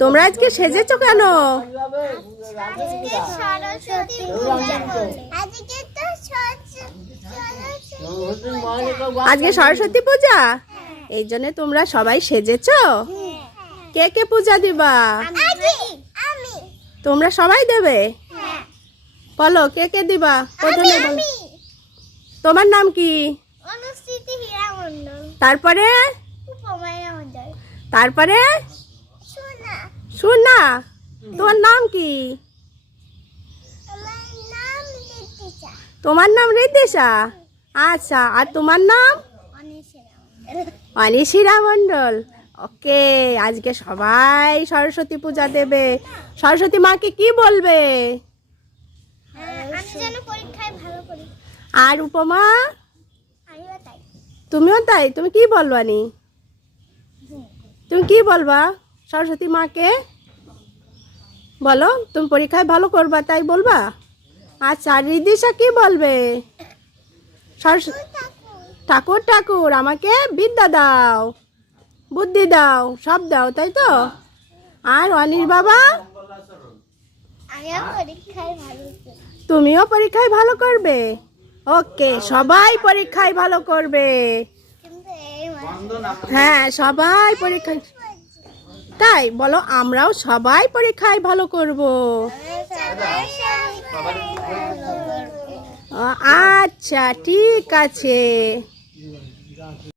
তোমরা আজকে সেজেছো কেন? আজকে সরস্বতী পূজা, এই জন্য তোমরা সবাই সেজেছো। কে কে পূজা দিবা? তোমরা সবাই দেবে? বলো কে কে দিবা? প্রথমে বলো। তোমার নাম কি? তারপরে তারপরে সোনা। তোমার নাম কি? তোমার নাম রিদিশা। আচ্ছা, আর তোমার নাম? অনিশিরা মণ্ডল। ওকে, আজকে সবাই সরস্বতী পূজা দেবে। সরস্বতী মাকে কি বলবে? আর উপমা? তুমিও তাই? তুমি কি বলবা নি? তুমি কি বলবা সরস্বতী মাকে? বলো, তুমি পরীক্ষায় ভালো করবা তাই বলবা? আচ্ছা, রিদিশা কি বলবে? ঠাকুর ঠাকুর আমাকে বিদ্যা দাও, বুদ্ধি দাও, সব দাও, তাই তো? আর অনির বাবা? তুমিও পরীক্ষায় ভালো করবে। ওকে, সবাই পরীক্ষায় ভালো করবে। হ্যাঁ, সবাই পরীক্ষায়। তাই বলো, আমরাও সবাই পরীক্ষায় ভালো করব। আচ্ছা, ঠিক আছে।